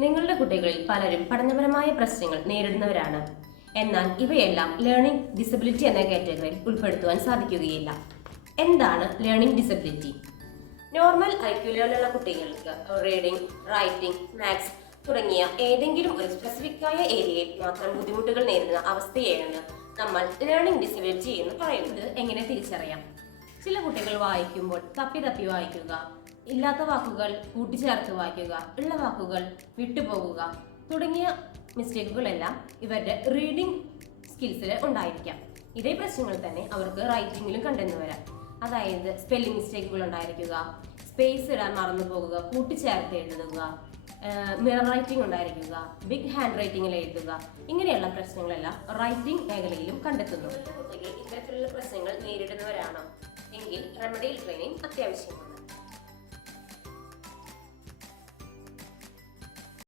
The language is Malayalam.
നിങ്ങളുടെ കുട്ടികളിൽ പലരും പഠനപരമായ പ്രശ്നങ്ങൾ നേരിടുന്നവരാണ്. എന്നാൽ ഇവയെല്ലാം ലേണിംഗ് ഡിസബിലിറ്റി എന്ന കാറ്റഗറിയിൽ ഉൾപ്പെടുത്തുവാൻ സാധിക്കുകയില്ല. എന്താണ് ലേണിംഗ് ഡിസബിലിറ്റി? നോർമൽ ഐക്യുലുള്ള കുട്ടികൾക്ക് റീഡിംഗ്, റൈറ്റിംഗ്, മാത്സ് തുടങ്ങിയ ഏതെങ്കിലും ഒരു സ്പെസിഫിക്കായ ഏരിയയിൽ മാത്രം ബുദ്ധിമുട്ടുകൾ നേരിടുന്ന അവസ്ഥയെയാണ് നമ്മൾ ലേണിംഗ് ഡിസബിലിറ്റി എന്ന് പറയുന്നത്. എങ്ങനെ തിരിച്ചറിയാം? ചില കുട്ടികൾ വായിക്കുമ്പോൾ തപ്പി തപ്പി വായിക്കുക, ഇല്ലാത്ത വാക്കുകൾ കൂട്ടിച്ചേർത്ത് വായിക്കുക, ഉള്ള വാക്കുകൾ വിട്ടുപോകുക തുടങ്ങിയ മിസ്റ്റേക്കുകളെല്ലാം ഇവരുടെ റീഡിംഗ് സ്കിൽസിൽ ഉണ്ടായിരിക്കാം. ഇതേ പ്രശ്നങ്ങൾ തന്നെ അവർക്ക് റൈറ്റിങ്ങിലും കണ്ടെന്നു വരാം. അതായത് സ്പെല്ലിംഗ് മിസ്റ്റേക്കുകൾ ഉണ്ടായിരിക്കുക, സ്പേസ് ഇടാൻ മറന്നു പോകുക, കൂട്ടിച്ചേർത്ത് എഴുതുക, മിറർ റൈറ്റിംഗ് ഉണ്ടായിരിക്കുക, ബിഗ് ഹാൻഡ് റൈറ്റിംഗിൽ എഴുതുക, ഇങ്ങനെയുള്ള പ്രശ്നങ്ങളെല്ലാം റൈറ്റിംഗ് മേഖലയിലും കണ്ടെത്തുന്നു. കുട്ടികൾ ഇത്തരത്തിലുള്ള പ്രശ്നങ്ങൾ നേരിടുന്നവരാണോ എങ്കിൽ റെമഡിയൽ ട്രെയിനിങ് അത്യാവശ്യമാണ്.